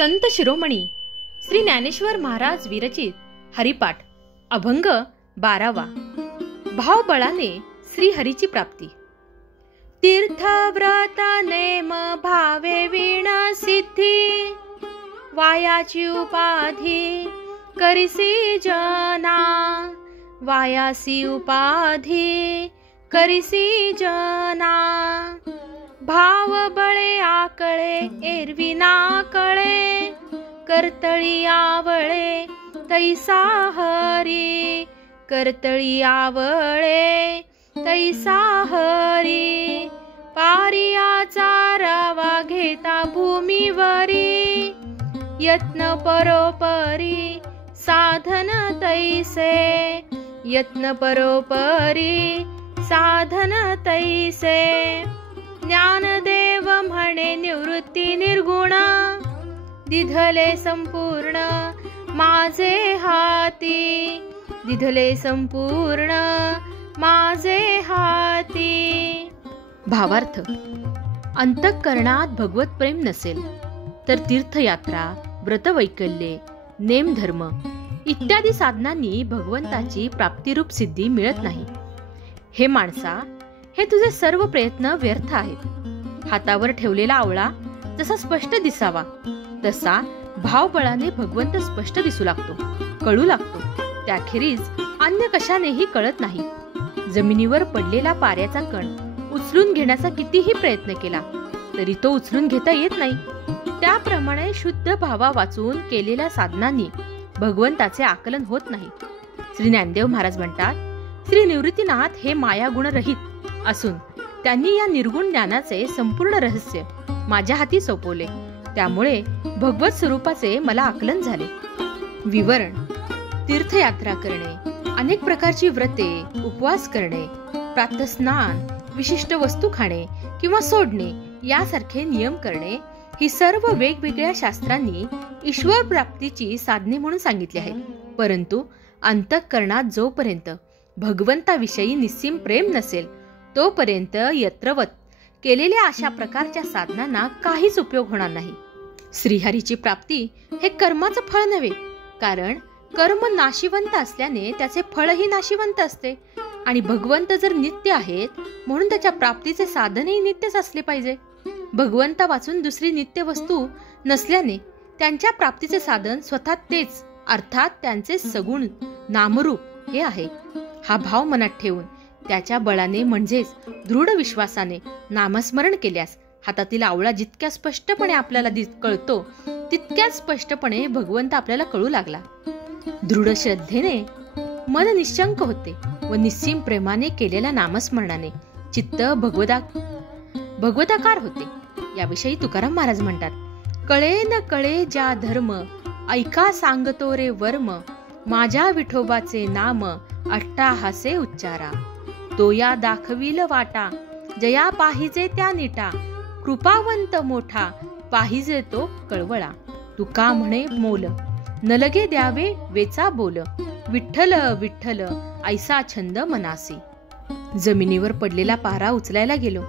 संत शिरोमणी श्री ज्ञानेश्वर महाराज विरचित हरिपाठ अभंग 12वा। भाव बळाने श्री हरीची प्राप्ती। तीर्थ व्रत नेम भावे विण सिद्धी, वायाची उपाधी करिसी जना। वायासी उपाधी करिसी जना, भाव बळे आकळे एरवी ना कळे। कर्तळी आवळे तैसा हरी, कर्तळी आवळे तैसा हरी। पारियाचा रावा घेता भूमीवरी, यत्न परोपरी साधन तैसे। यत्न परोपरी साधन तैसे, ज्ञानदेव म्हणे निवृत्ती निर्गुण। दिधले संपूर्ण माझे हाती, दिधले संपूर्ण माझे हाती। भावार्थ, अंतःकरणात भगवत प्रेम नसेल तर तीर्थयात्रा, व्रतवैकल्ये, नेमधर्म इत्यादी साधनांनी भगवंताची प्राप्तिरूप सिद्धी मिळत नाही। हे माणसा, हे तुझे सर्व प्रयत्न व्यर्थ आहेत। हातावर ठेवलेला आवळा जसा स्पष्ट दिसावा तसा भावबळाने भगवंत स्पष्ट दिसू लागतो, कळू लागतो। त्याखेरीज अन्य कशानेही कळत नाही। जमिनीवर पडलेला पाऱ्याचा कण उचलून घेण्याचा कितीही प्रयत्न केला तरी तो उचलून घेता येत नाही। त्याप्रमाणे शुद्ध भावा वाचून केलेल्या साधनांनी भगवंताचे आकलन होत नाही। श्री ज्ञानदेव महाराज म्हणतात, श्री निवृत्तीनाथ हे माया गुणरहित असून त्यांनी या निर्गुण ज्ञानाचे संपूर्ण रहस्य माझ्या हाती सोपवले। त्यामुळे भगवत स्वरूपाचे मला आकलन झाले। विवरण: तीर्थयात्रा करणे, अनेक प्रकारची व्रते, उपवास करणे, प्रातःस्नान, विशिष्ट वस्तू खाणे किंवा सोडणे यासारखे नियम करणे ही सर्व वेगवेगळ्या शास्त्रांनी ईश्वर प्राप्तीची साधने म्हणून सांगितली आहेत। परंतु अंतःकरणात जोपर्यंत भगवंताविषयी निस्सीम प्रेम नसेल तोपर्यंत यत्रवत केलेल्या अशा प्रकारच्या साधनांना काहीच उपयोग होणार नाही। श्रीहरीची प्राप्ती हे कर्माचं फळ नव्हे, कारण कर्म नाशिवंत असल्याने त्याचे फळही नाशिवंत असते आणि भगवंत जर नित्य आहेत म्हणून त्याच्या प्राप्तीचे साधनही नित्यच असले पाहिजे। भगवंता वाचून दुसरी नित्य वस्तू नसल्याने त्यांच्या प्राप्तीचे साधन स्वतः तेच, अर्थात त्यांचे सगुण नामरूप हे आहे। हा भाव मनात ठेवून त्याच्या बळाने म्हणजेच दृढ विश्वासाने नामस्मरण केल्यास हातातील आवळा जितक्या स्पष्टपणे आपल्याला कळतो तितक्याच स्पष्टपणे भगवंत आपल्याला कळू लागला। दृढ श्रद्धेने मन निश्चंक होते व निस्सीम प्रेमाने केलेल्या नामस्मरणाने चित्त भगवताकार होते। याविषयी तुकाराम महाराज म्हणतात, कळे न कळे ज्या धर्म, ऐका सांगतो रे वर्म। माझ्या विठोबाचे नाम अट्टाहासे उच्चारा। तो या दाखविल वाटा, जया पाहिजे त्या नीटा। कृपावंत मोठा, पाहिजे तो कळवळा। तुका म्हणे मोल, न लगे द्यावे वेचा बोल। विठ्ठल विठ्ठल ऐसा छंद मनासी। जमिनीवर पडलेला पारा उचलायला गेलो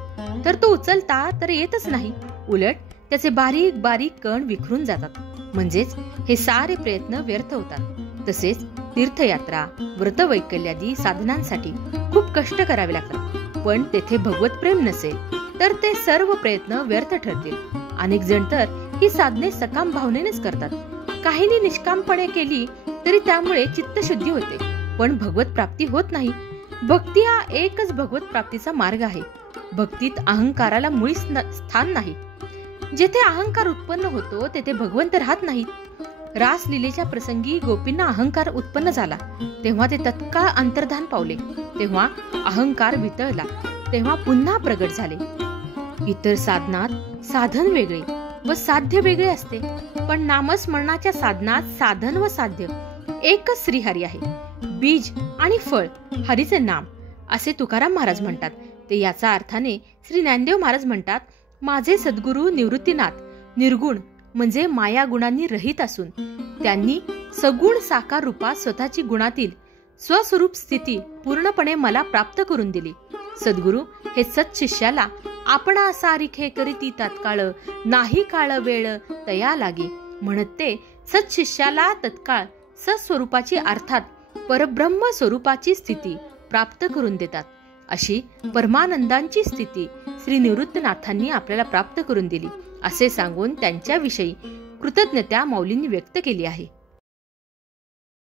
तर तो उचलता तर येतच नाही, उलट त्याचे बारीक बारीक कण विखरून जातात। म्हणजेच हे सारे प्रयत्न व्यर्थ होतात। तसेच तीर्थयात्रा, व्रतवैकल्यादी साधनांसाठी खूप कष्ट करावे लागतात, पण तेथे भगवत प्रेम नसेल तर ते सर्व प्रयत्न व्यर्थ ठरतील। अनेक जण तर ही साधने सकाम भावनेनेच करतात। काहींनी निष्कामपणे केली तरी त्यामुळे चित्तशुद्धी होते, पण भगवत प्राप्ती होत नाही। भक्ती हा एकच भगवत प्राप्तीचा मार्ग आहे। भक्तीत अहंकाराला मुळीच स्थान नाही। जेथे अहंकार उत्पन्न होतो तेथे भगवंत राहत नाहीत। रासलीलेच्या प्रसंगी गोपींना अहंकार उत्पन्न झाला तेव्हा ते तत्काळ अंतर्धान पावले, तेव्हा अहंकार वितळला, तेव्हा पुन्हा प्रगट झाले। इतर साधनात साधन वेगळे व साध्य वेगळे असते, पण नामस्मरणाच्या साधनात साधन व साध्य एकच श्रीहरी आहे। बीज आणि फळ हरीचे नाम असे तुकाराम महाराज म्हणतात। ते याचा अर्थाने श्री ज्ञानदेव महाराज म्हणतात, माझे सद्गुरू निवृत्तीनाथ निर्गुण म्हणजे माया गुणांनी रहित असून त्यांनी सगुण साकार रूपात स्वतःची गुणातील स्वस्वरूप स्थिती पूर्णपणे मला प्राप्त करून दिली। सद्गुरू हे सत्शिष्याला आपणा सारिखे करीती तात्काळ, नाही काळ वेळ तया लागे म्हणत ते सत्शिष्याला तत्काळ सत्स्वरूपाची अर्थात परब्रह्म स्वरूपाची स्थिती प्राप्त करून देतात. अशी परमानंदांची स्थिती श्री निवृत्तनाथांनी आपल्याला प्राप्त करून दिली असे सांगून त्यांच्याविषयी कृतज्ञता माऊलींनी व्यक्त केली आहे.